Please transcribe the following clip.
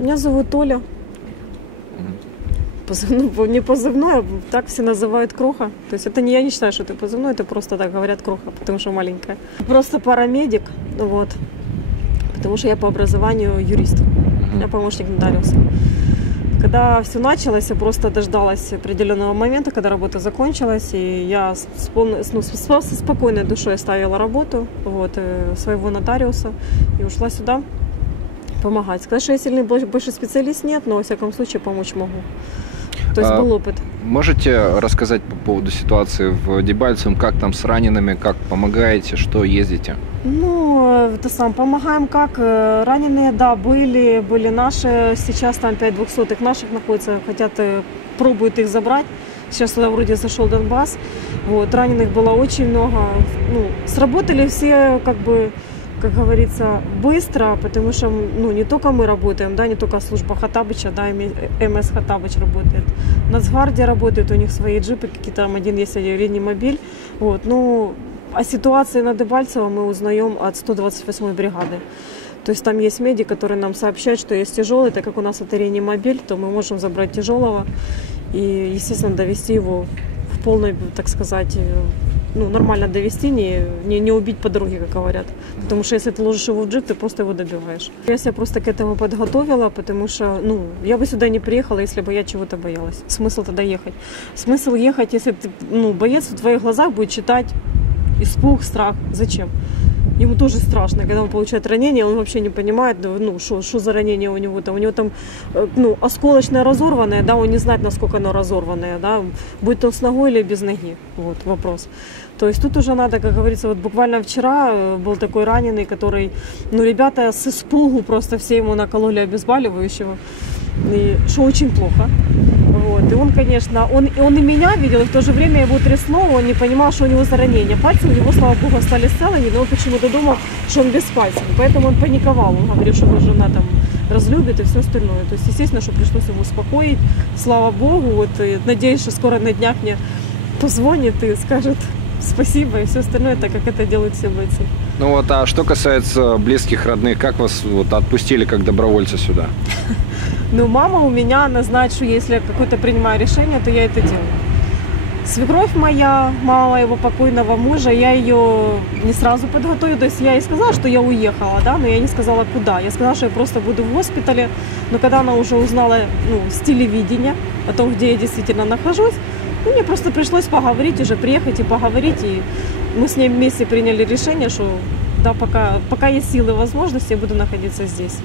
Меня зовут Оля. Позывной, ну, не позывной, а так все называют Кроха. То есть это не я не считаю, что это позывной, это просто так говорят Кроха, потому что маленькая. Просто парамедик, вот. Потому что я по образованию юрист. Я помощник нотариуса. Когда все началось, я просто дождалась определенного момента, когда работа закончилась, и я с, полной- ну, с- спокойной душой оставила работу вот, э, своего нотариуса и ушла сюда помогать. Сказать, что я сильный больш- больше специалист нет, но во всяком случае помочь могу. То есть А, был опыт. Можете рассказать по поводу ситуации в Дебальцевом, как там с ранеными, как помогаете, что ездите? Ну, э, это сам, помогаем как. э, Раненые, да, были, были наши. Сейчас там 5 двухсотых наших находится, хотят, э, пробуют их забрать. Сейчас туда вроде зашел Донбасс. Вот, раненых было очень много. Ну, сработали все, как бы, как говорится, быстро, потому что, ну, не только мы работаем, да, не только служба Хатабыча, да, МС Хатабыч работает. Нацгвардия работает, у них свои джипы, какие-то там один есть реанимобиль. Вот, ну, о ситуации на Дебальцево мы узнаем от 128-й бригады. То есть там есть медик, который нам сообщает, что есть тяжелый, так как у нас это реанимобиль, то мы можем забрать тяжелого и, естественно, довести его в полной, так сказать, ну, нормально довести, не, не, не убить по дороге, как говорят. Потому что если ты ложишь его в джип, ты просто его добиваешь. Я себя просто к этому подготовила, потому что, ну, я бы сюда не приехала, если бы я чего-то боялась. Смысл тогда ехать? Смысл ехать, если ты, ну, боец в твоих глазах будет читать испуг, страх. Зачем? Ему тоже страшно, когда он получает ранение, он вообще не понимает, ну, что за ранение у него там. У него там, э, ну, осколочное разорванное, да, он не знает, насколько оно разорванное, да, будь то с ногой или без ноги, вот вопрос. То есть тут уже надо, как говорится, вот буквально вчера э, был такой раненый, который, ну, ребята с испугу просто все ему накололи обезболивающего, и, что очень плохо. Вот. Конечно, он, и он и меня видел, и в то же время его трясло, он не понимал, что у него за ранение. Пальцы у него, слава богу, остались целыми, но он почему-то думал, что он без пальцев. Поэтому он паниковал. Он говорил, что его жена там разлюбит и все остальное. То есть, естественно, что пришлось его успокоить. Слава богу, вот, и надеюсь, что скоро на днях мне позвонит и скажет спасибо и все остальное, так как это делают все бойцы. Ну вот, а что касается близких, родных, как вас вот отпустили как добровольца сюда? Ну, мама у меня, она знает, что если я какое-то принимаю решение, то я это делаю. Свекровь моя, мама моего покойного мужа, я ее не сразу подготовила. То есть я ей сказала, что я уехала, да, но я не сказала, куда. Я сказала, что я просто буду в госпитале. Но когда она уже узнала ну, с телевидения о том, где я действительно нахожусь, ну, мне просто пришлось поговорить, уже приехать и поговорить. И мы с ней вместе приняли решение, что да, пока, пока есть силы и возможности, я буду находиться здесь.